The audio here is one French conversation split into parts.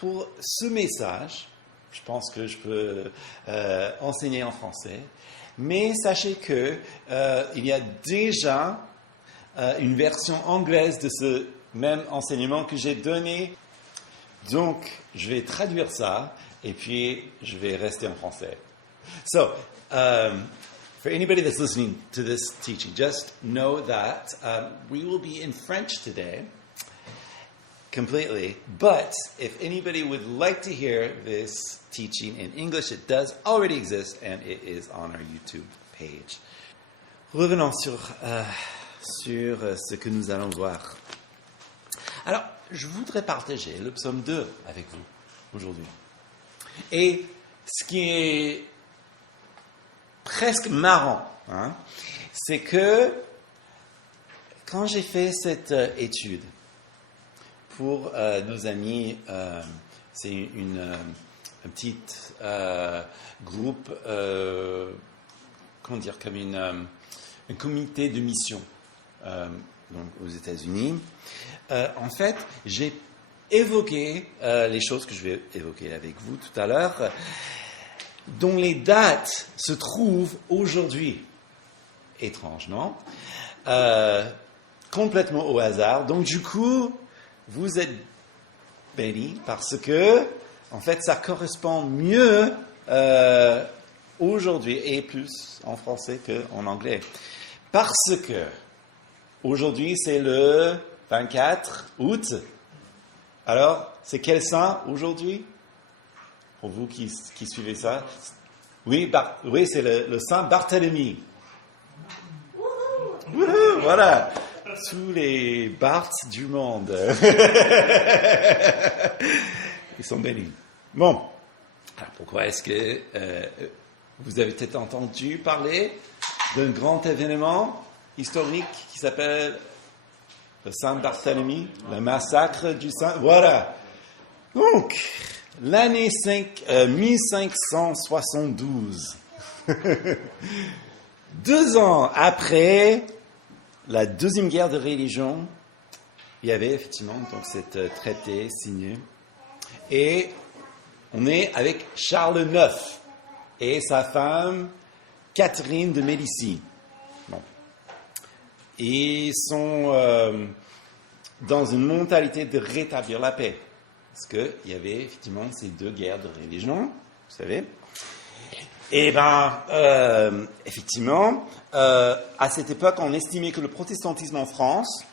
pour ce message, je pense que je peux enseigner en français, mais sachez que il y a déjà une version anglaise de ce même enseignement que j'ai donné. Donc, je vais traduire ça et puis je vais rester en français. So, for anybody that's listening to this teaching, just know that we will be in French today, completely. But if anybody would like to hear this teaching in English, it does already exist and it is on our YouTube page. Revenons sur ce que nous allons voir. Alors, je voudrais partager le psaume 2 avec vous aujourd'hui. Et ce qui est presque marrant, c'est que quand j'ai fait cette étude pour nos amis, c'est un petit groupe, comment dire, comme un comité de mission donc aux États-Unis. En fait, j'ai évoqué les choses que je vais évoquer avec vous tout à l'heure, dont les dates se trouvent aujourd'hui. Étrange, non? Complètement au hasard. Donc, du coup, vous êtes bénis parce que, en fait, ça correspond mieux aujourd'hui et plus en français qu'en anglais. Parce que aujourd'hui, c'est le 24 août. Alors, c'est quel saint aujourd'hui? Pour vous qui suivez ça? Oui, c'est le saint Barthélemy. Wouhou, voilà. Tous les Barths du monde. Ils sont bénis. Bon. Alors, pourquoi est-ce que vous avez peut-être entendu parler d'un grand événement historique qui s'appelle le Saint Barthélemy, le massacre du Saint... Voilà. Donc, l'année 1572, 2 ans après la deuxième guerre de religion, il y avait effectivement donc cet traité signé. Et on est avec Charles IX et sa femme Catherine de Médicis. Bon. Ils sont dans une mentalité de rétablir la paix. Parce qu'il y avait effectivement ces 2 guerres de religion, vous savez. Et effectivement, à cette époque, on estimait que le protestantisme en France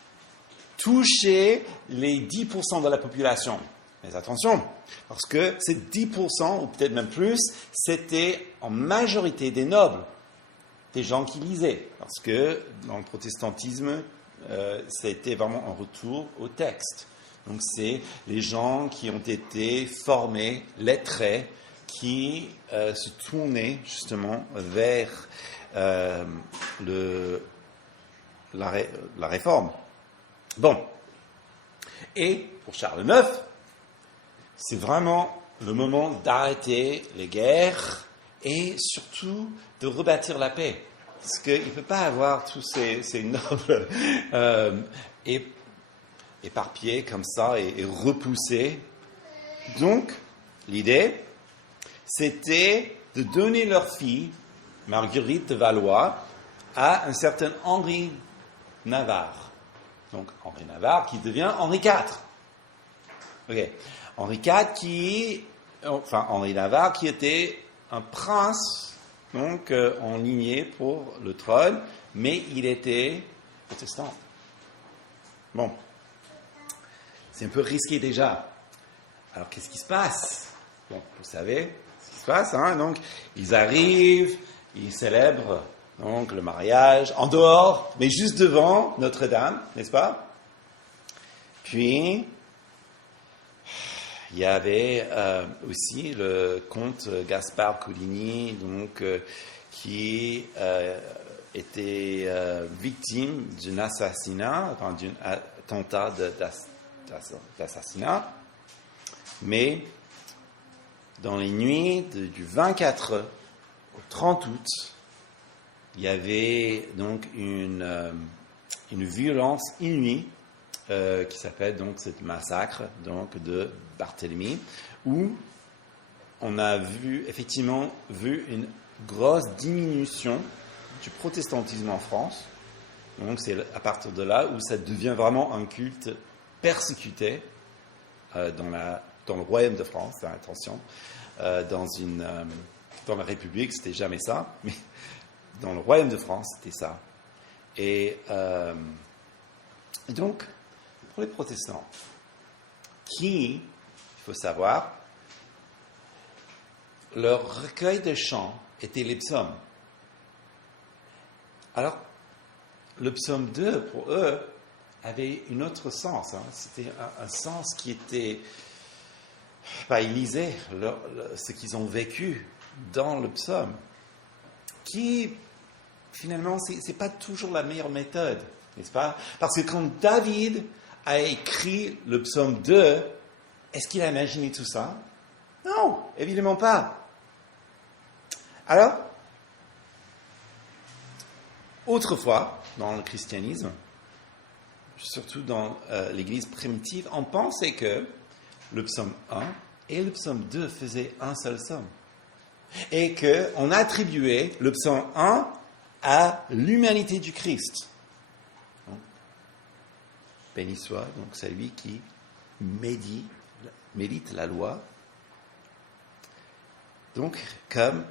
touchait les 10% de la population. Mais attention, parce que ces 10%, ou peut-être même plus, c'était en majorité des nobles, des gens qui lisaient. Parce que dans le protestantisme, c'était vraiment un retour au texte. Donc c'est les gens qui ont été formés, lettrés, qui se tournaient justement vers la réforme. Bon. Et pour Charles IX, c'est vraiment le moment d'arrêter les guerres et surtout de rebâtir la paix. Parce qu'il ne peut pas avoir tous ces nobles éparpillés comme ça et repoussés. Donc, l'idée, c'était de donner leur fille, Marguerite de Valois, à un certain Henri Navarre. Donc, Henri Navarre qui devient Henri IV. Ok. Henri Navarre qui était un prince, donc en lignée pour le trône, mais il était protestant. Bon. C'est un peu risqué déjà. Alors, qu'est-ce qui se passe? Bon, vous savez ce qui se passe, donc, ils arrivent, ils célèbrent donc le mariage en dehors, mais juste devant Notre-Dame, n'est-ce pas? Puis, il y avait aussi le comte Gaspard Coligny, donc, qui était victime d'un assassinat, d'un attentat d'assassinat, mais dans les nuits du 24 au 30 août, il y avait donc une violence inouïe qui s'appelle donc ce massacre donc, de Barthélemy, où on a effectivement vu une grosse diminution du protestantisme en France. Donc c'est à partir de là où ça devient vraiment un culte persécuté dans le royaume de France, attention, dans la République, c'était jamais ça, mais dans le royaume de France, c'était ça. Et donc, pour les protestants, il faut savoir, leur recueil de chants était les psaumes. Alors, le psaume 2, pour eux, avait un autre sens. C'était un sens qui était... ils lisaient ce qu'ils ont vécu dans le psaume, qui, finalement, c'est pas toujours la meilleure méthode, n'est-ce pas? Parce que quand David a écrit le psaume 2, est-ce qu'il a imaginé tout ça? Non, évidemment pas. Alors, autrefois, dans le christianisme, surtout dans l'Église primitive, on pensait que le psaume 1 et le psaume 2 faisaient un seul psaume. Et qu'on attribuait le psaume 1 à l'humanité du Christ. Donc, béni soit donc celui qui médite la loi. Donc, comme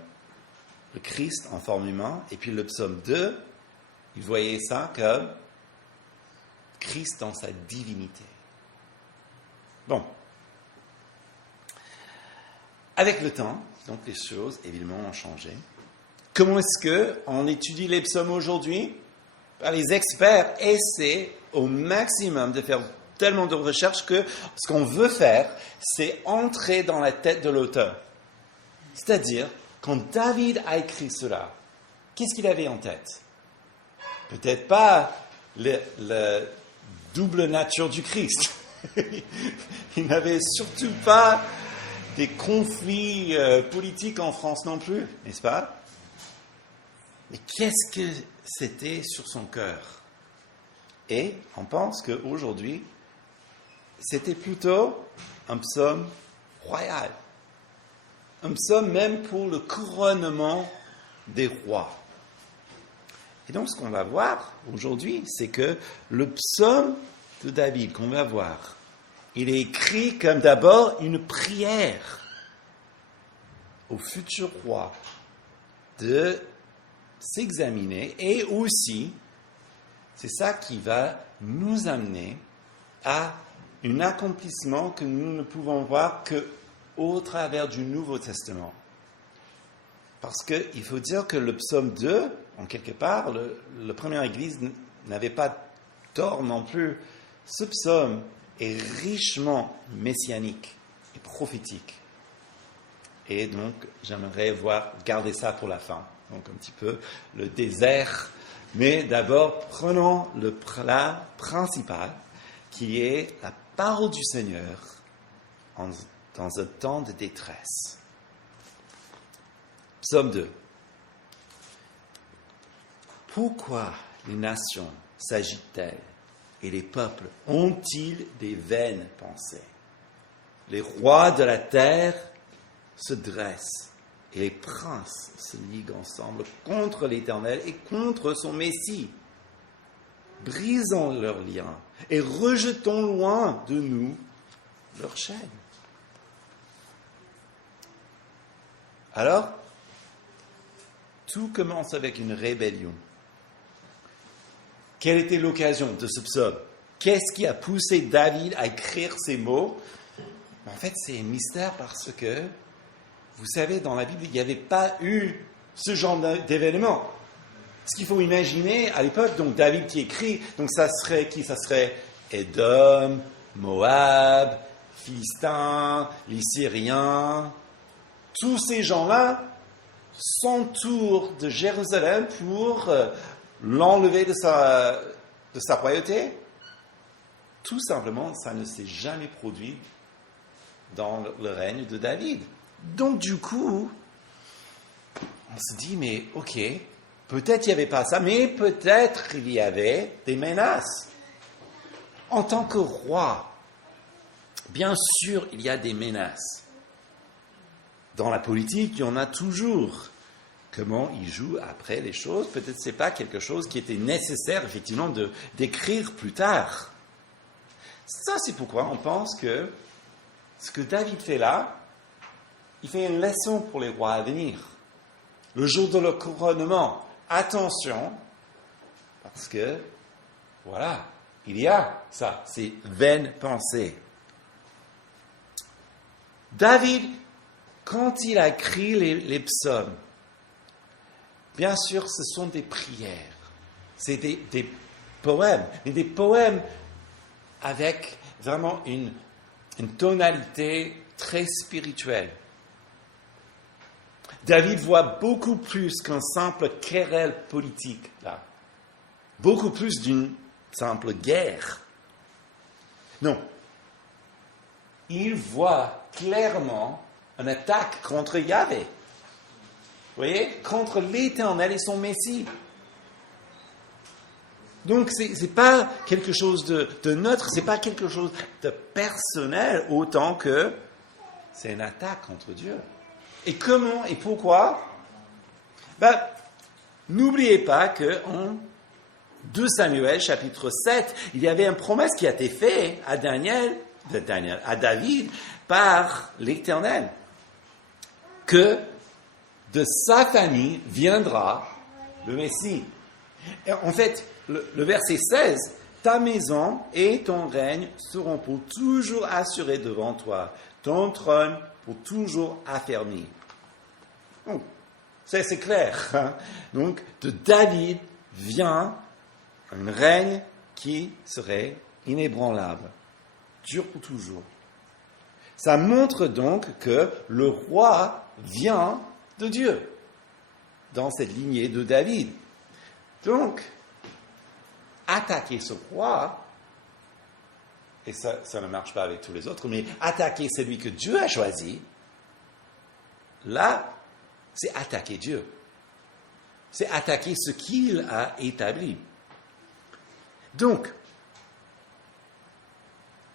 le Christ en forme humaine, et puis le psaume 2, il voyait ça comme Christ dans sa divinité. Bon. Avec le temps, donc les choses, évidemment, ont changé. Comment est-ce qu'on étudie les psaumes aujourd'hui? Les experts essaient au maximum de faire tellement de recherches que ce qu'on veut faire, c'est entrer dans la tête de l'auteur. C'est-à-dire, quand David a écrit cela, qu'est-ce qu'il avait en tête? Peut-être pas la double nature du Christ. Il n'avait surtout pas des conflits politiques en France non plus, n'est-ce pas? Mais qu'est-ce que c'était sur son cœur? Et on pense qu'aujourd'hui, c'était plutôt un psaume royal. Un psaume même pour le couronnement des rois. Et donc, ce qu'on va voir aujourd'hui, c'est que le psaume de David qu'on va voir, il est écrit comme d'abord une prière au futur roi de s'examiner et aussi, c'est ça qui va nous amener à un accomplissement que nous ne pouvons voir qu'au travers du Nouveau Testament. Parce qu'il faut dire que le psaume 2, en quelque part, la première Église n'avait pas tort non plus. Ce psaume est richement messianique et prophétique. Et donc, j'aimerais garder ça pour la fin. Donc, un petit peu le désert. Mais d'abord, prenons le plat principal, qui est la parole du Seigneur dans un temps de détresse. Psaume 2. Pourquoi les nations s'agitent-elles et les peuples ont-ils des vaines pensées? Les rois de la terre se dressent et les princes se liguent ensemble contre l'Éternel et contre son Messie. Brisons leurs liens et rejetons loin de nous leurs chaînes. Alors, tout commence avec une rébellion. Quelle était l'occasion de ce psaume? Qu'est-ce qui a poussé David à écrire ces mots? En fait, c'est un mystère parce que, vous savez, dans la Bible, il n'y avait pas eu ce genre d'événement. Ce qu'il faut imaginer à l'époque, donc David qui écrit, donc ça serait qui? Ça serait Édom, Moab, Philistins, les Syriens. Tous ces gens-là s'entourent de Jérusalem pour l'enlever de sa royauté. Tout simplement, ça ne s'est jamais produit dans le règne de David. Donc du coup, on se dit, mais ok, peut-être il n'y avait pas ça, mais peut-être il y avait des menaces. En tant que roi, bien sûr, il y a des menaces. Dans la politique, il y en a toujours. Comment il joue après les choses, peut-être ce n'est pas quelque chose qui était nécessaire, effectivement, d'écrire plus tard. Ça, c'est pourquoi on pense que ce que David fait là, il fait une leçon pour les rois à venir. Le jour de leur couronnement, attention, parce que, voilà, il y a ça, c'est vaine pensée. David, quand il a écrit les psaumes, bien sûr, ce sont des prières, c'est des poèmes, mais des poèmes avec vraiment une tonalité très spirituelle. David voit beaucoup plus qu'un simple querelle politique, là. Beaucoup plus d'une simple guerre. Non. Il voit clairement une attaque contre Yahvé. Vous voyez? Contre l'Éternel et son Messie. Donc, ce n'est pas quelque chose de neutre, ce n'est pas quelque chose de personnel, autant que c'est une attaque contre Dieu. Et comment et pourquoi? N'oubliez pas qu'en 2 Samuel, chapitre 7, il y avait une promesse qui a été faite à David par l'Éternel, que de sa famille viendra le Messie. Et en fait, le verset 16, « Ta maison et ton règne seront pour toujours assurés devant toi, ton trône pour toujours affermi. » Donc, c'est clair. Hein? Donc, de David vient un règne qui serait inébranlable, dur pour toujours. Ça montre donc que le roi vient de Dieu, dans cette lignée de David. Donc, attaquer ce roi, et ça ne marche pas avec tous les autres, mais attaquer celui que Dieu a choisi, là, c'est attaquer Dieu. C'est attaquer ce qu'il a établi. Donc,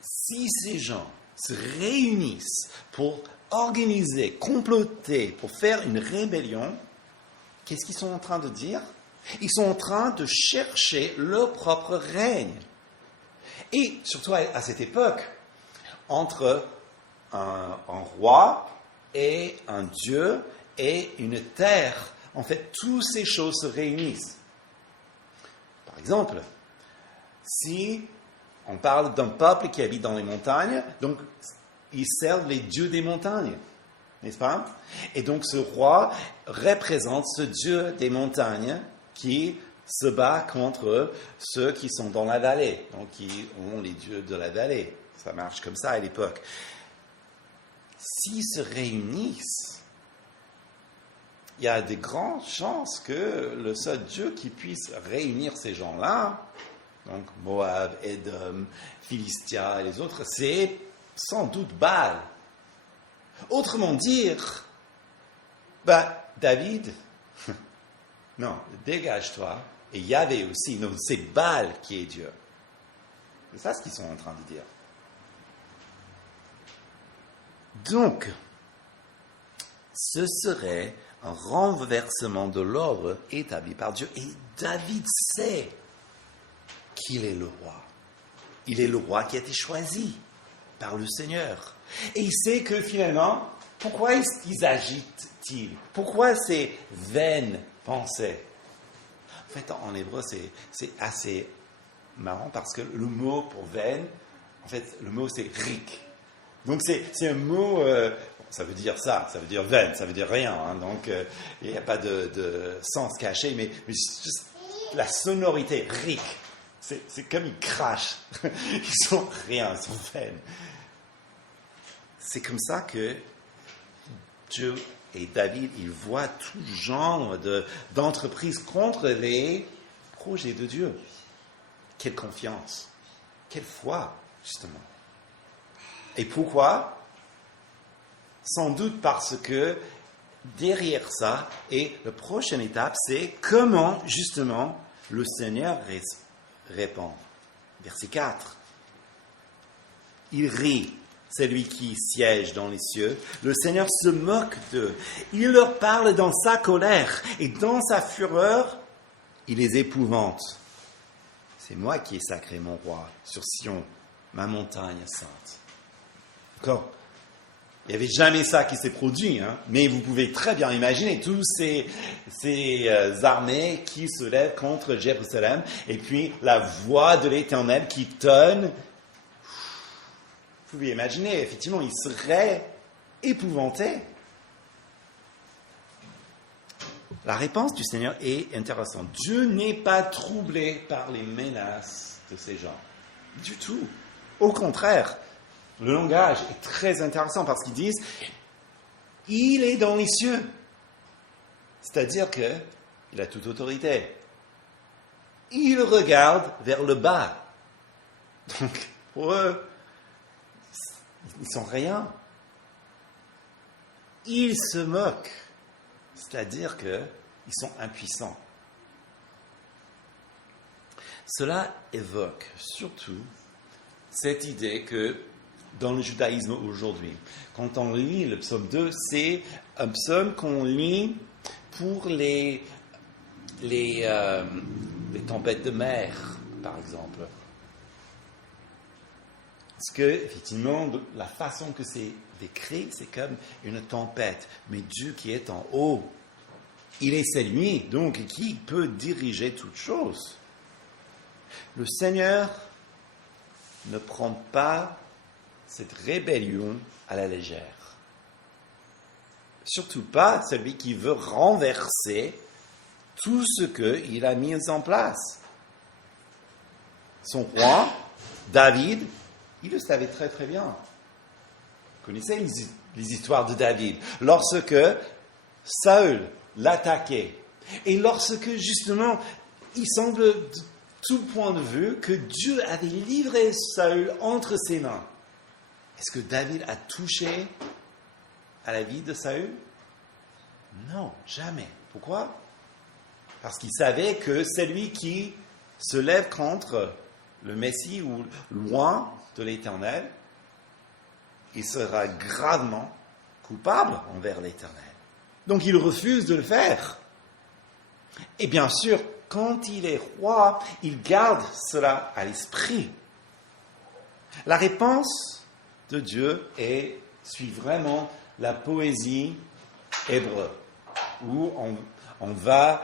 si ces gens se réunissent pour organiser, comploter, pour faire une rébellion, qu'est-ce qu'ils sont en train de dire? Ils sont en train de chercher leur propre règne. Et surtout à cette époque, entre un roi et un Dieu et une terre, en fait, toutes ces choses se réunissent. Par exemple, si on parle d'un peuple qui habite dans les montagnes, donc ils servent les dieux des montagnes, n'est-ce pas? Et donc ce roi représente ce dieu des montagnes qui se bat contre ceux qui sont dans la vallée, donc qui ont les dieux de la vallée. Ça marche comme ça à l'époque. S'ils se réunissent, il y a de grandes chances que le seul Dieu qui puisse réunir ces gens-là, donc Moab, Édom, Philistia et les autres, c'est sans doute Baal. Autrement dire, David, non, dégage-toi, et Yahvé aussi, non, c'est Baal qui est Dieu. C'est ça ce qu'ils sont en train de dire. Donc, ce serait un renversement de l'ordre établi par Dieu. Et David sait qu'il est le roi. Il est le roi qui a été choisi par le Seigneur. Et il sait que finalement, pourquoi ils agitent-ils? Pourquoi ces vaines pensées? En fait, en hébreu, c'est assez marrant parce que le mot pour vaine, en fait, le mot c'est rik. Donc c'est un mot, ça veut dire ça, ça veut dire vaine, ça veut dire rien. Hein, donc il n'y a pas de sens caché, mais juste la sonorité, rik. C'est comme ils crachent. Ils sont rien, ils sont vaines. C'est comme ça que Dieu et David, ils voient tout genre d'entreprises contre les projets de Dieu. Quelle confiance, quelle foi, justement. Et pourquoi? Sans doute parce que derrière ça, et la prochaine étape, c'est comment, justement, le Seigneur répond. Verset 4. Il rit, celui qui siège dans les cieux. Le Seigneur se moque d'eux. Il leur parle dans sa colère et dans sa fureur, il les épouvante. C'est moi qui ai sacré mon roi sur Sion, ma montagne sainte. D'accord ? Il n'y avait jamais ça qui s'est produit, hein? Mais vous pouvez très bien imaginer tous ces armées qui se lèvent contre Jérusalem, et puis la voix de l'Éternel qui tonne. Vous pouvez imaginer, effectivement, ils seraient épouvantés. La réponse du Seigneur est intéressante. Dieu n'est pas troublé par les menaces de ces gens. Du tout. Au contraire, le langage est très intéressant parce qu'ils disent « Il est dans les cieux ». C'est-à-dire qu'il a toute autorité. Il regarde vers le bas. Donc, pour eux, ils ne sont rien. Ils se moquent. C'est-à-dire qu'ils sont impuissants. Cela évoque surtout cette idée que dans le judaïsme aujourd'hui, quand on lit le psaume 2, c'est un psaume qu'on lit pour les tempêtes de mer, par exemple. Parce que, effectivement, la façon que c'est décrit, c'est comme une tempête. Mais Dieu qui est en haut, il est celui, donc, qui peut diriger toutes choses. Le Seigneur ne prend pas cette rébellion à la légère. Surtout pas celui qui veut renverser tout ce qu'il a mis en place. Son roi, David, il le savait très très bien. Vous connaissez les histoires de David. Lorsque Saül l'attaquait, et lorsque justement, il semble de tout point de vue que Dieu avait livré Saül entre ses mains. Est-ce que David a touché à la vie de Saül? Non, jamais. Pourquoi? Parce qu'il savait que celui qui se lève contre le Messie ou loin de l'Éternel, il sera gravement coupable envers l'Éternel. Donc il refuse de le faire. Et bien sûr, quand il est roi, il garde cela à l'esprit. La réponse de Dieu suit vraiment la poésie hébreu, où on va,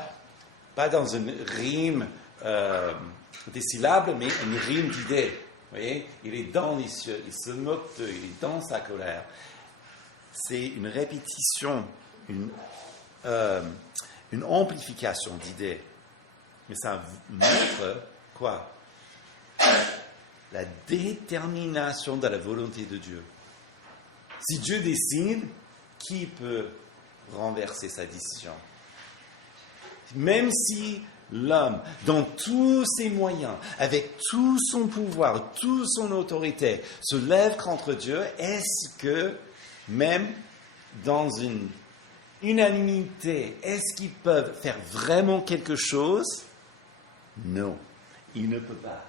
pas dans une rime des syllabes, mais une rime d'idées. Vous voyez, il est dans les cieux, il se moque d'eux, il est dans sa colère. C'est une répétition, une amplification d'idées. Mais ça montre quoi? La détermination de la volonté de Dieu. Si Dieu décide, qui peut renverser sa décision? Même si l'homme, dans tous ses moyens, avec tout son pouvoir, toute son autorité, se lève contre Dieu, est-ce que, même dans une unanimité, est-ce qu'ils peuvent faire vraiment quelque chose? Non, il ne peut pas.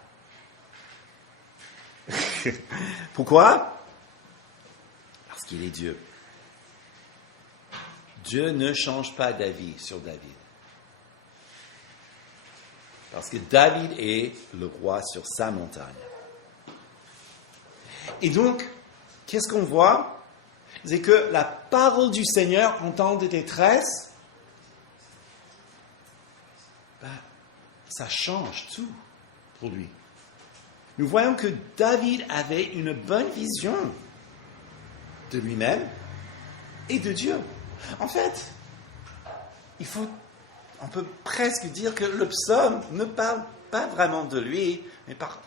Pourquoi? Parce qu'il est Dieu. Dieu ne change pas d'avis sur David. Parce que David est le roi sur sa montagne. Et donc, qu'est-ce qu'on voit? C'est que la parole du Seigneur en temps de détresse, ça change tout pour lui. Nous voyons que David avait une bonne vision de lui-même et de Dieu. En fait, on peut presque dire que le psaume ne parle pas vraiment de lui, mais parle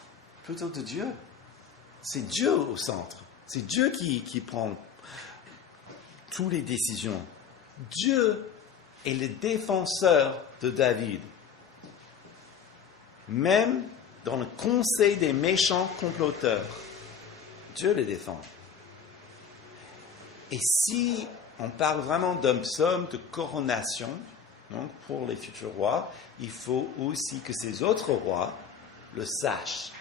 plutôt de Dieu. C'est Dieu au centre. C'est Dieu qui prend toutes les décisions. Dieu est le défenseur de David. Même dans le conseil des méchants comploteurs, Dieu les défend. Et si on parle vraiment d'un psaume de coronation, donc pour les futurs rois, il faut aussi que ces autres rois le sachent.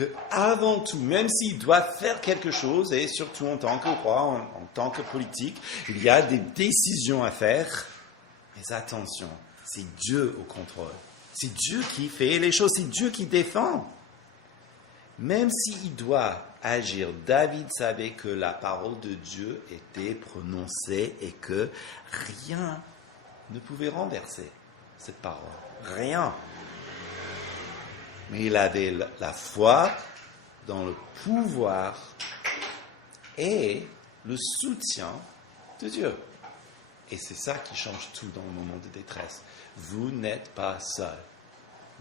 que avant tout, même s'il doit faire quelque chose, et surtout en tant que roi, en tant que politique, il y a des décisions à faire. Mais attention, c'est Dieu au contrôle. C'est Dieu qui fait les choses, c'est Dieu qui défend. Même s'il doit agir, David savait que la parole de Dieu était prononcée et que rien ne pouvait renverser cette parole. Rien. Mais il avait la foi dans le pouvoir et le soutien de Dieu. Et c'est ça qui change tout dans le moment de détresse. Vous n'êtes pas seul.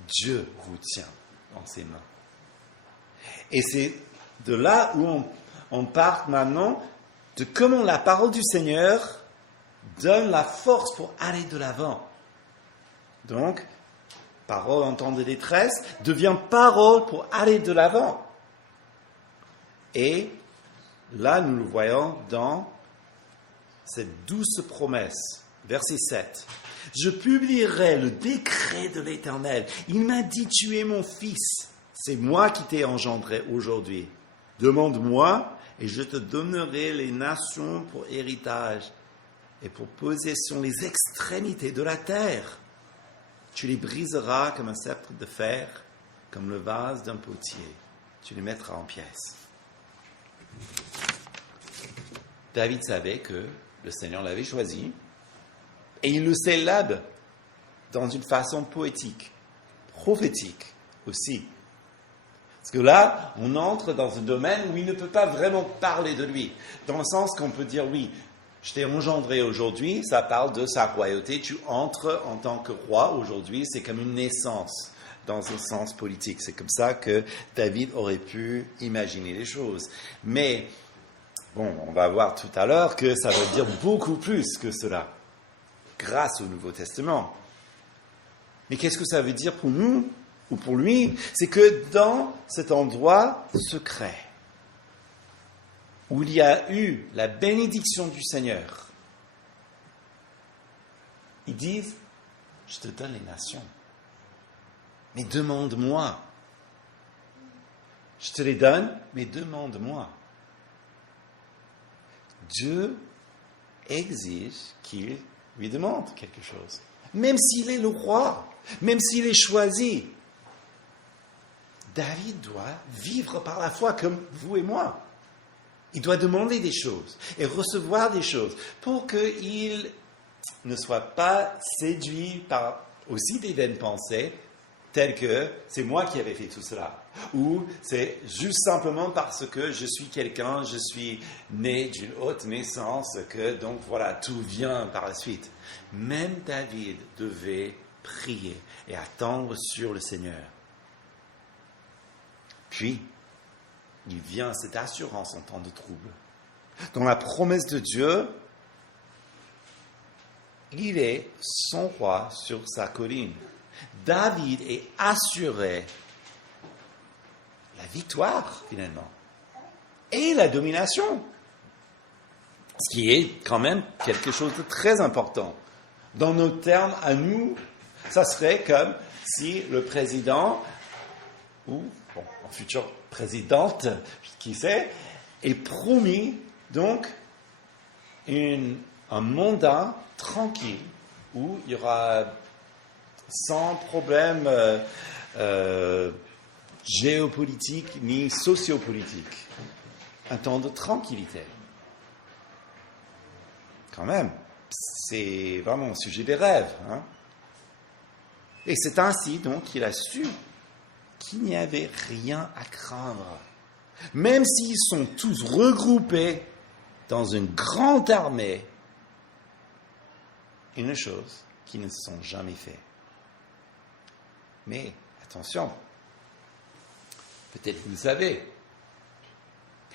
Dieu vous tient dans ses mains. Et c'est de là où on part maintenant de comment la parole du Seigneur donne la force pour aller de l'avant. Donc, parole en temps de détresse devient parole pour aller de l'avant. Et là, nous le voyons dans cette douce promesse, verset 7. « Je publierai le décret de l'Éternel. Il m'a dit, tu es mon fils. C'est moi qui t'ai engendré aujourd'hui. Demande-moi et je te donnerai les nations pour héritage et pour possession les extrémités de la terre. Tu les briseras comme un sceptre de fer, comme le vase d'un potier. Tu les mettras en pièces. » David savait que le Seigneur l'avait choisi et il le célèbre dans une façon poétique, prophétique aussi. Parce que là, on entre dans un domaine où il ne peut pas vraiment parler de lui. Dans le sens qu'on peut dire, oui, je t'ai engendré aujourd'hui, ça parle de sa royauté, tu entres en tant que roi aujourd'hui, c'est comme une naissance dans un sens politique. C'est comme ça que David aurait pu imaginer les choses. Mais, bon, on va voir tout à l'heure que ça veut dire beaucoup plus que cela, grâce au Nouveau Testament. Mais qu'est-ce que ça veut dire pour nous ou pour lui? C'est que dans cet endroit secret, où il y a eu la bénédiction du Seigneur, ils disent, je te donne les nations, mais demande-moi. Je te les donne, mais demande-moi. Dieu exige qu'il lui demande quelque chose, même s'il est le roi, même s'il est choisi. David doit vivre par la foi comme vous et moi. Il doit demander des choses et recevoir des choses pour qu'il ne soit pas séduit par aussi des vaines pensées telles que c'est moi qui avais fait tout cela, ou c'est juste simplement parce que je suis quelqu'un, je suis né d'une haute naissance, que donc voilà, tout vient par la suite. Même David devait prier et attendre sur le Seigneur. Puis, il vient cette assurance en temps de trouble. Dans la promesse de Dieu, il est son roi sur sa colline. David est assuré la victoire, finalement, et la domination. Ce qui est quand même quelque chose de très important. Dans nos termes, à nous, ça serait comme si le président, ou en future présidente, qui sait, est promis donc un mandat tranquille où il y aura sans problème géopolitique ni sociopolitique, un temps de tranquillité. Quand même, c'est vraiment un sujet des rêves. Hein? Et c'est ainsi donc qu'il a su qu'il n'y avait rien à craindre. Même s'ils sont tous regroupés dans une grande armée, une chose qu'ils ne sont jamais fait. Mais attention, peut-être que vous savez,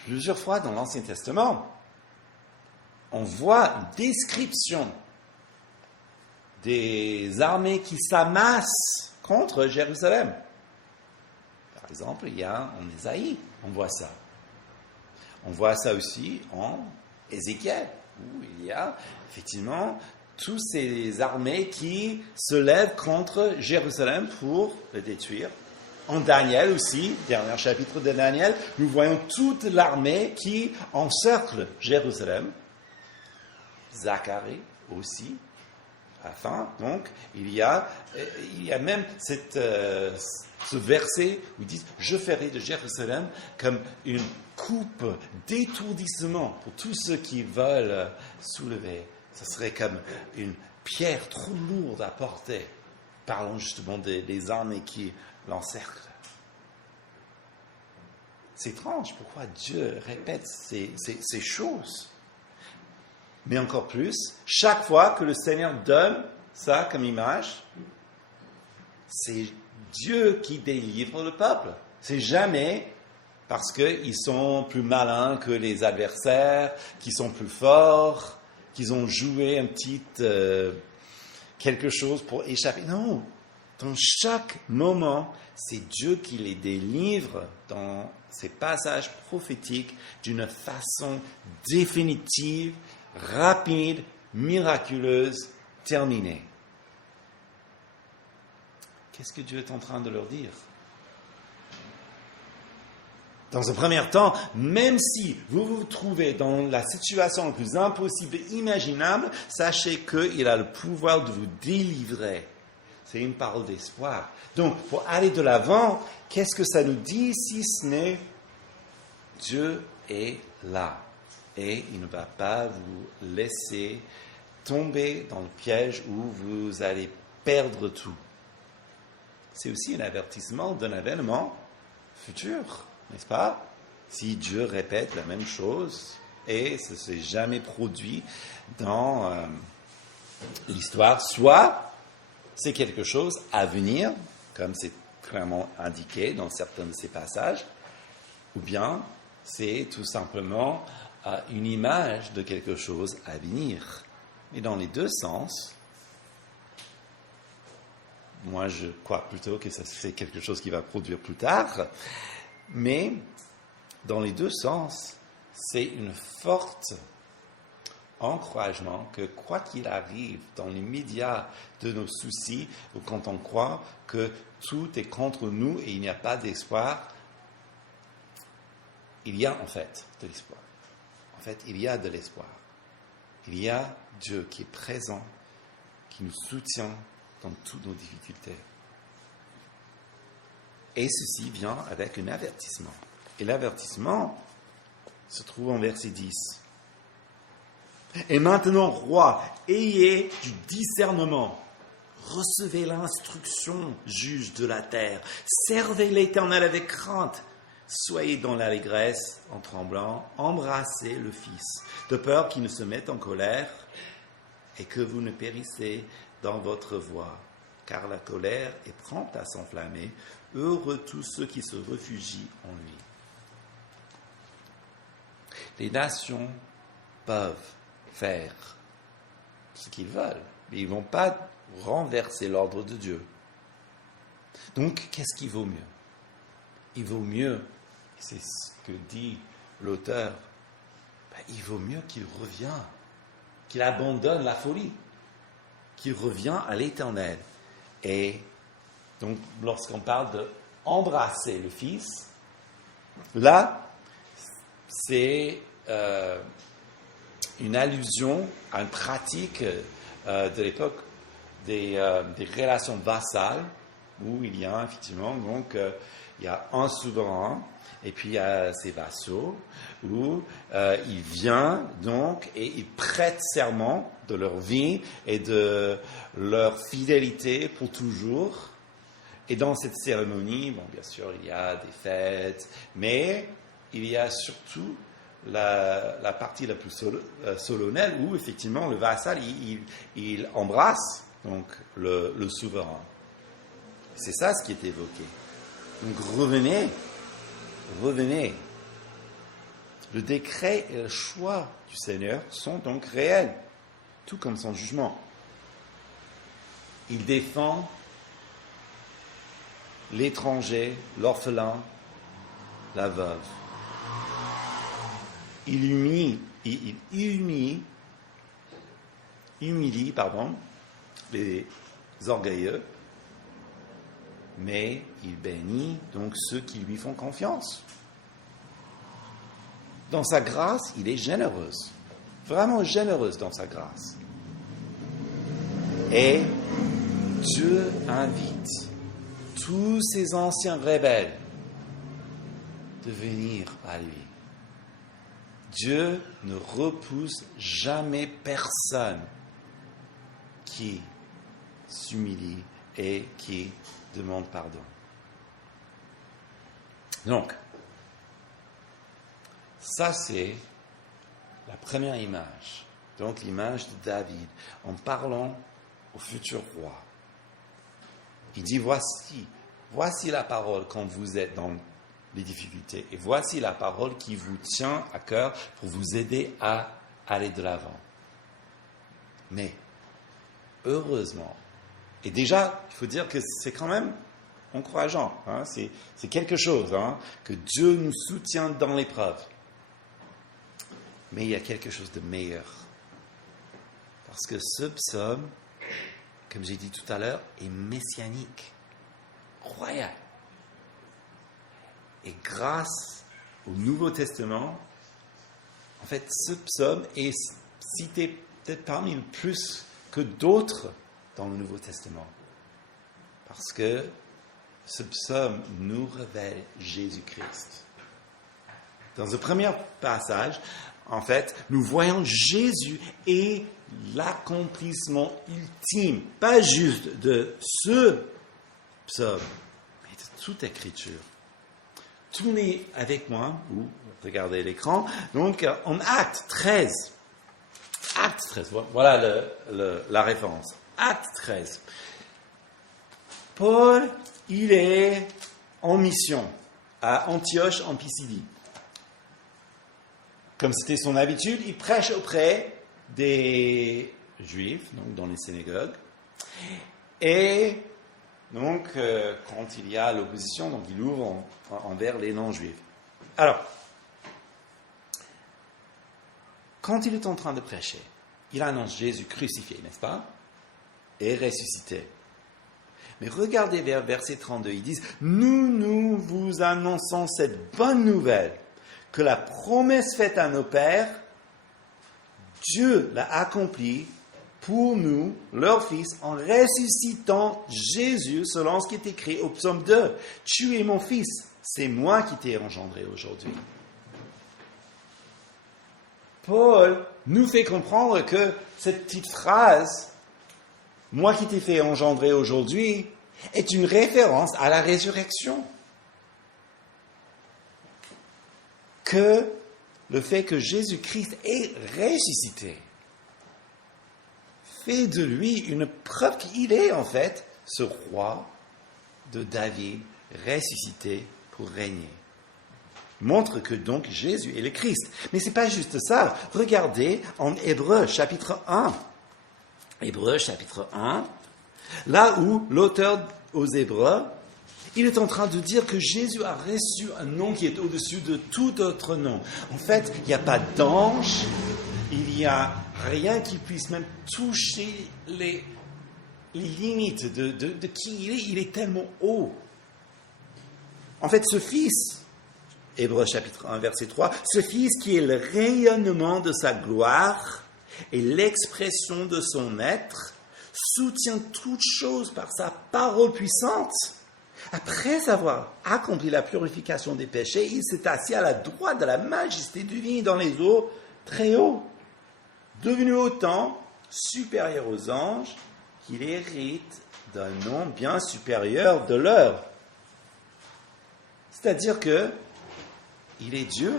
plusieurs fois dans l'Ancien Testament, on voit une description des armées qui s'amassent contre Jérusalem. Par exemple, il y a en Ésaïe, on voit ça. On voit ça aussi en Ézéchiel, où il y a effectivement toutes ces armées qui se lèvent contre Jérusalem pour le détruire. En Daniel aussi, dernier chapitre de Daniel, nous voyons toute l'armée qui encercle Jérusalem. Zacharie aussi. À la fin, donc, il y a même ce verset où ils disent « Je ferai de Jérusalem comme une coupe d'étourdissement pour tous ceux qui veulent soulever. » Ce serait comme une pierre trop lourde à porter. Parlons justement des armées qui l'encerclent. C'est étrange, pourquoi Dieu répète ces choses? Mais encore plus, chaque fois que le Seigneur donne ça comme image, c'est Dieu qui délivre le peuple. C'est jamais parce qu'ils sont plus malins que les adversaires, qu'ils sont plus forts, qu'ils ont joué un petit quelque chose pour échapper. Non, dans chaque moment, c'est Dieu qui les délivre dans ces passages prophétiques d'une façon définitive, rapide, miraculeuse, terminée. Qu'est-ce que Dieu est en train de leur dire? Dans un premier temps, même si vous vous trouvez dans la situation la plus impossible et imaginable, sachez qu'il a le pouvoir de vous délivrer. C'est une parole d'espoir. Donc, pour aller de l'avant, qu'est-ce que ça nous dit si ce n'est Dieu est là et il ne va pas vous laisser tomber dans le piège où vous allez perdre tout. C'est aussi un avertissement d'un événement futur, n'est-ce pas? Si Dieu répète la même chose et ça ne s'est jamais produit dans l'histoire, soit c'est quelque chose à venir, comme c'est clairement indiqué dans certains de ces passages, ou bien c'est tout simplement une image de quelque chose à venir. Et dans les deux sens, moi je crois plutôt que c'est quelque chose qui va produire plus tard, mais dans les deux sens, c'est une forte encouragement que quoi qu'il arrive dans l'immédiat de nos soucis, ou quand on croit que tout est contre nous et il n'y a pas d'espoir, il y a en fait de l'espoir. En fait, il y a de l'espoir. Il y a Dieu qui est présent, qui nous soutient dans toutes nos difficultés. Et ceci vient avec un avertissement. Et l'avertissement se trouve en verset 10. Et maintenant, roi, ayez du discernement. Recevez l'instruction, juge de la terre. Servez l'Éternel avec crainte. Soyez dans l'allégresse en tremblant. Embrassez le Fils, de peur qu'il ne se mette en colère et que vous ne périssez dans votre voie. Car la colère est prompte à s'enflammer. Heureux tous ceux qui se réfugient en lui. Les nations peuvent faire ce qu'ils veulent, mais ils ne vont pas renverser l'ordre de Dieu. Donc, qu'est-ce qui vaut mieux? Il vaut mieux, c'est ce que dit l'auteur, il vaut mieux qu'il revienne, qu'il abandonne la folie, qu'il revienne à l'Éternel. Et donc, lorsqu'on parle d'embrasser le Fils, là, c'est une allusion à une pratique de l'époque des relations vassales, où il y a effectivement, donc, il y a un souverain, et puis il y a ses vassaux, où il vient donc et il prête serment de leur vie et de leur fidélité pour toujours. Et dans cette cérémonie, bon, bien sûr, il y a des fêtes, mais il y a surtout la partie la plus solennelle où, effectivement, le vassal, il embrasse donc le souverain. C'est ça ce qui est évoqué. Donc revenez. Le décret et le choix du Seigneur sont donc réels, tout comme son jugement. Il défend l'étranger, l'orphelin, la veuve. Il humilie les orgueilleux mais il bénit donc ceux qui lui font confiance. Dans sa grâce, il est généreuse, vraiment généreuse dans sa grâce. Et Dieu invite tous ces anciens rebelles de venir à lui. Dieu ne repousse jamais personne qui s'humilie et qui demande pardon. Donc, ça c'est la première image. Donc l'image de David, en parlant au futur roi. Il dit, voici la parole quand vous êtes dans les difficultés. Et voici la parole qui vous tient à cœur pour vous aider à aller de l'avant. Mais, heureusement, et déjà, il faut dire que c'est quand même encourageant. C'est quelque chose, que Dieu nous soutient dans l'épreuve. Mais il y a quelque chose de meilleur. Parce que ce psaume, comme j'ai dit tout à l'heure, est messianique, royal. Et grâce au Nouveau Testament, en fait, ce psaume est cité peut-être parmi le plus que d'autres dans le Nouveau Testament. Parce que ce psaume nous révèle Jésus-Christ. Dans le premier passage, en fait, nous voyons Jésus et l'accomplissement ultime, pas juste de ce psaume, mais de toute Écriture. Tournez avec moi, ou regardez l'écran, donc en Acte 13. Acte 13, voilà la référence. Acte 13. Paul, il est en mission à Antioche en Pisidie. Comme c'était son habitude, il prêche auprès des Juifs, donc dans les synagogues. Et donc, quand il y a l'opposition, donc il ouvre envers les non-juifs. Alors, quand il est en train de prêcher, il annonce Jésus crucifié, n'est-ce pas? Et ressuscité. Mais regardez vers verset 32, ils disent « Nous vous annonçons cette bonne nouvelle, que la promesse faite à nos pères, Dieu l'a accomplie pour nous, leurs fils, en ressuscitant Jésus, selon ce qui est écrit au psaume 2. « Tu es mon fils, c'est moi qui t'ai engendré aujourd'hui. » Paul nous fait comprendre que cette petite phrase « Moi qui t'ai fait engendrer aujourd'hui » est une référence à la résurrection. Que le fait que Jésus-Christ est ressuscité fait de lui une preuve qu'il est en fait ce roi de David ressuscité pour régner. Montre que donc Jésus est le Christ. Mais ce n'est pas juste ça. Regardez en Hébreux chapitre 1. Hébreux chapitre 1, là où l'auteur aux Hébreux, il est en train de dire que Jésus a reçu un nom qui est au-dessus de tout autre nom. En fait, il n'y a pas d'ange, il n'y a rien qui puisse même toucher les limites de qui il est. Il est tellement haut. En fait, ce Fils, Hébreux chapitre 1, verset 3, ce Fils qui est le rayonnement de sa gloire et l'expression de son être, soutient toutes choses par sa parole puissante. Après avoir accompli la purification des péchés, il s'est assis à la droite de la majesté divine dans les eaux très haut, devenu autant supérieur aux anges qu'il hérite d'un nom bien supérieur de leur. C'est-à-dire que il est Dieu.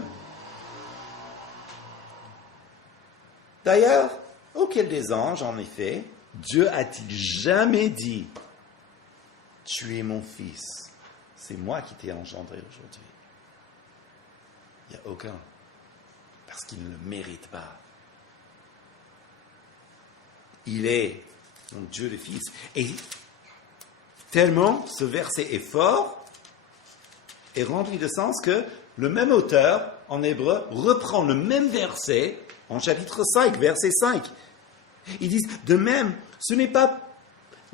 D'ailleurs, auquel des anges, en effet, Dieu a-t-il jamais dit « Tu es mon fils, c'est moi qui t'ai engendré aujourd'hui ». Il n'y a aucun, parce qu'il ne le mérite pas. Il est donc Dieu le Fils. Et tellement ce verset est fort et rempli de sens que le même auteur, en hébreu, reprend le même verset en chapitre 5, verset 5. Ils disent, de même, ce n'est pas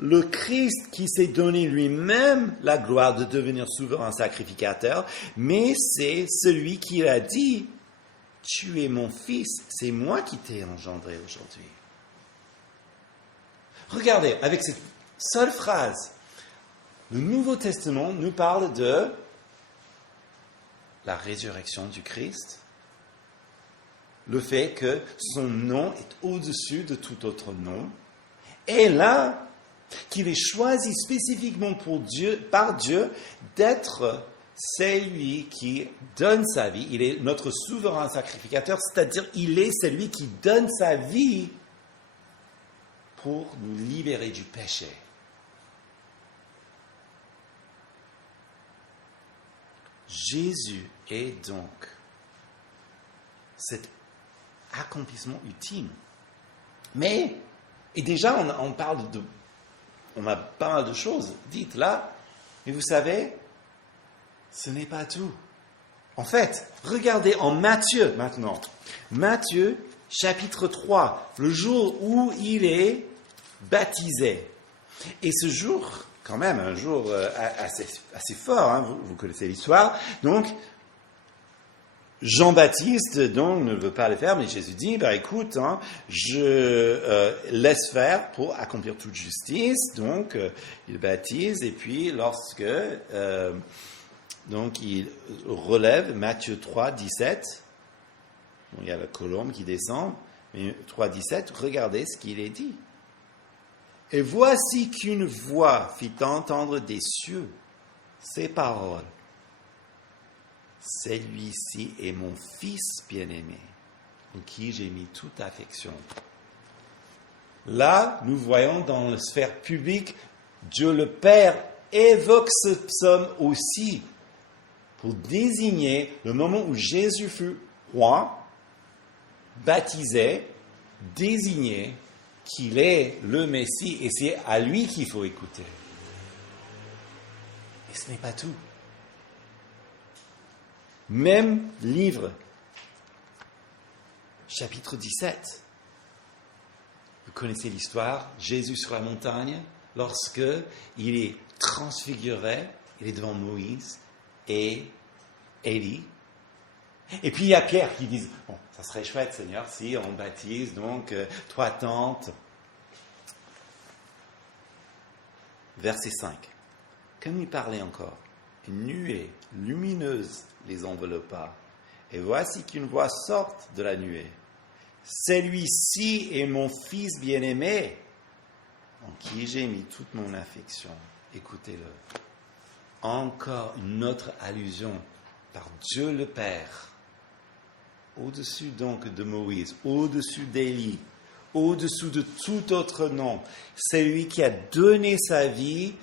le Christ qui s'est donné lui-même la gloire de devenir souverain sacrificateur, mais c'est celui qui a dit, tu es mon fils, c'est moi qui t'ai engendré aujourd'hui. Regardez, avec cette seule phrase, le Nouveau Testament nous parle de la résurrection du Christ, le fait que son nom est au-dessus de tout autre nom, et là, qu'il est choisi spécifiquement par Dieu d'être celui qui donne sa vie. Il est notre souverain sacrificateur, c'est-à-dire il est celui qui donne sa vie pour nous libérer du péché. Jésus est donc cet accomplissement ultime. Mais, et déjà on parle de, on a pas mal de choses dites là, mais vous savez, ce n'est pas tout. En fait, regardez en Matthieu maintenant. Matthieu, chapitre 3, le jour où il est baptisé. Et ce jour, quand même, un jour assez fort, hein, vous connaissez l'histoire. Donc, Jean-Baptiste donc, ne veut pas le faire, mais Jésus dit, écoute, hein, je laisse faire pour accomplir toute justice. Donc, il baptise, et puis lorsque donc il relève Matthieu 3, 17, il y a la colombe qui descend, mais 3, 17, regardez ce qu'il est dit. Et voici qu'une voix fit entendre des cieux ces paroles. Celui-ci est mon fils bien-aimé, en qui j'ai mis toute affection. Là, nous voyons dans la sphère publique, Dieu le Père évoque ce psaume aussi pour désigner le moment où Jésus fut roi, baptisé, désigné qu'il est le Messie et c'est à lui qu'il faut écouter. Et ce n'est pas tout. Même livre, chapitre 17. Vous connaissez l'histoire, Jésus sur la montagne, lorsque il est transfiguré, il est devant Moïse et Élie. Et puis il y a Pierre qui dit, bon, ça serait chouette Seigneur si on baptise donc 3 tentes. Verset 5. Comme il parlait encore, une nuée lumineuse les enveloppa. Et voici qu'une voix sorte de la nuée. Celui-ci est mon fils bien-aimé, en qui j'ai mis toute mon affection. Écoutez-le. Encore une autre allusion par Dieu le Père. Au-dessus donc de Moïse, au-dessus d'Élie, au-dessous de tout autre nom. Celui qui a donné sa vie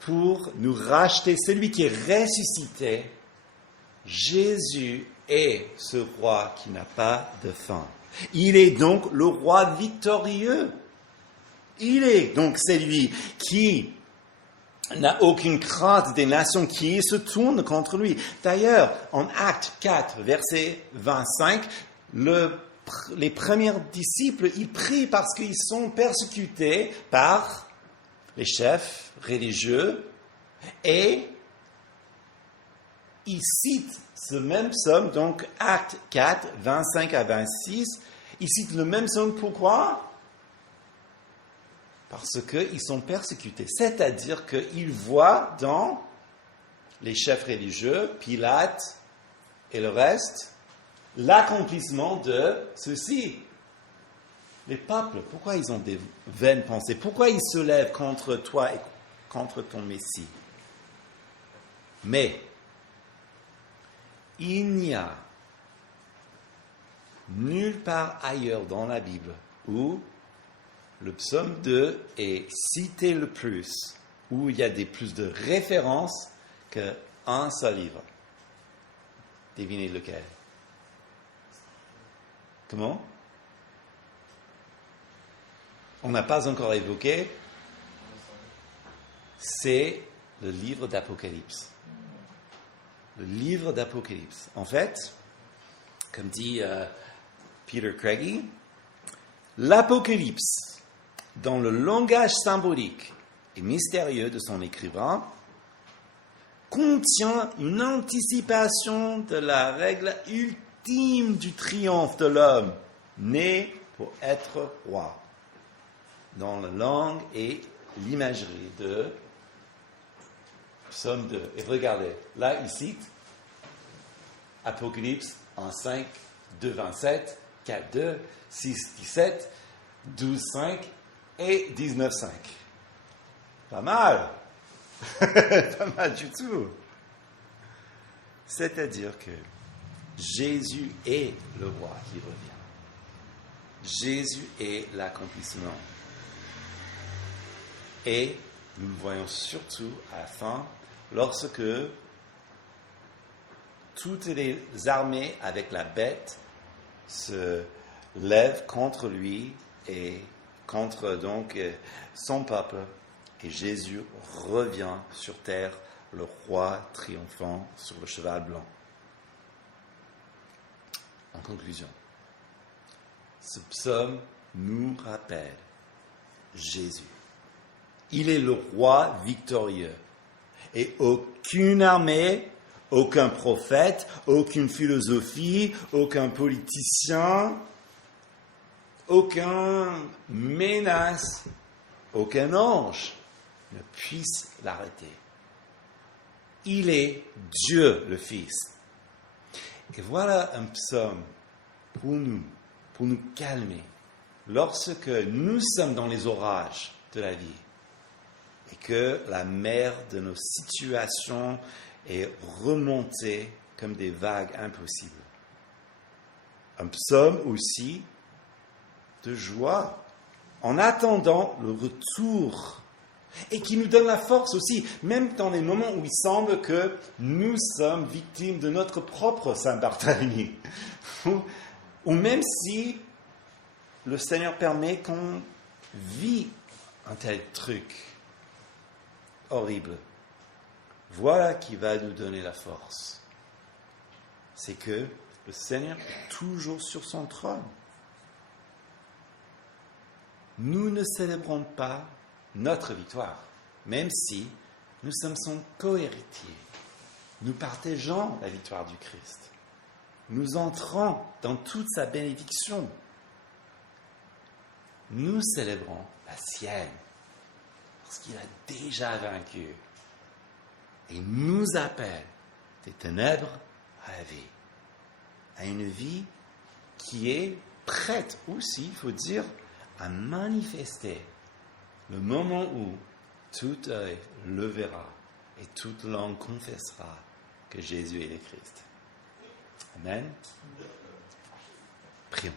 pour nous racheter, celui qui est ressuscité. Jésus est ce roi qui n'a pas de fin. Il est donc le roi victorieux. Il est donc celui qui n'a aucune crainte des nations qui se tournent contre lui. D'ailleurs, en Actes 4, verset 25, les premiers disciples, ils prient parce qu'ils sont persécutés par les chefs religieux et il cite ce même psaume, donc Acte 4, 25 à 26. Il cite le même psaume, pourquoi ? Parce qu'ils sont persécutés. C'est-à-dire qu'ils voient dans les chefs religieux, Pilate et le reste, l'accomplissement de ceci. Les peuples, pourquoi ils ont des vaines pensées ? Pourquoi ils se lèvent contre toi et contre ton Messie ? Mais il n'y a nulle part ailleurs dans la Bible où le psaume 2 est cité le plus, où il y a plus de références qu'un seul livre. Devinez lequel ? Comment ? On n'a pas encore évoqué. C'est le livre d'Apocalypse. Le livre d'Apocalypse. En fait, comme dit Peter Craigie, l'Apocalypse, dans le langage symbolique, et mystérieux de son écrivain contient une anticipation de la règle ultime du triomphe de l'homme, né pour être roi, dans la langue et l'imagerie de Psaume 2. Et regardez, là il cite Apocalypse 1:5, 2:27, 4:2, 6:17, 12:5 et 19:5. Pas mal. Pas mal du tout. C'est-à-dire que Jésus est le roi qui revient. Jésus est l'accomplissement. Et nous le voyons surtout à la fin, lorsque toutes les armées avec la bête se lèvent contre lui et contre donc son peuple. Et Jésus revient sur terre, le roi triomphant sur le cheval blanc. En conclusion, ce psaume nous rappelle Jésus. Il est le roi victorieux. Et aucune armée, aucun prophète, aucune philosophie, aucun politicien, aucune menace, aucun ange ne puisse l'arrêter. Il est Dieu le Fils. Et voilà un psaume pour nous calmer, lorsque nous sommes dans les orages de la vie et que la mer de nos situations est remontée comme des vagues impossibles. Un psaume aussi de joie, en attendant le retour, et qui nous donne la force aussi, même dans les moments où il semble que nous sommes victimes de notre propre Saint-Barthélemy, ou même si le Seigneur permet qu'on vit un tel truc horrible. Voilà qui va nous donner la force. C'est que le Seigneur est toujours sur son trône. Nous ne célébrons pas notre victoire, même si nous sommes son co-héritier. Nous partageons la victoire du Christ. Nous entrons dans toute sa bénédiction. Nous célébrons la sienne, parce qu'il a déjà vaincu et nous appelle des ténèbres à la vie, à une vie qui est prête aussi, il faut dire, à manifester le moment où tout œil le verra et toute langue confessera que Jésus est le Christ. Amen. Prions.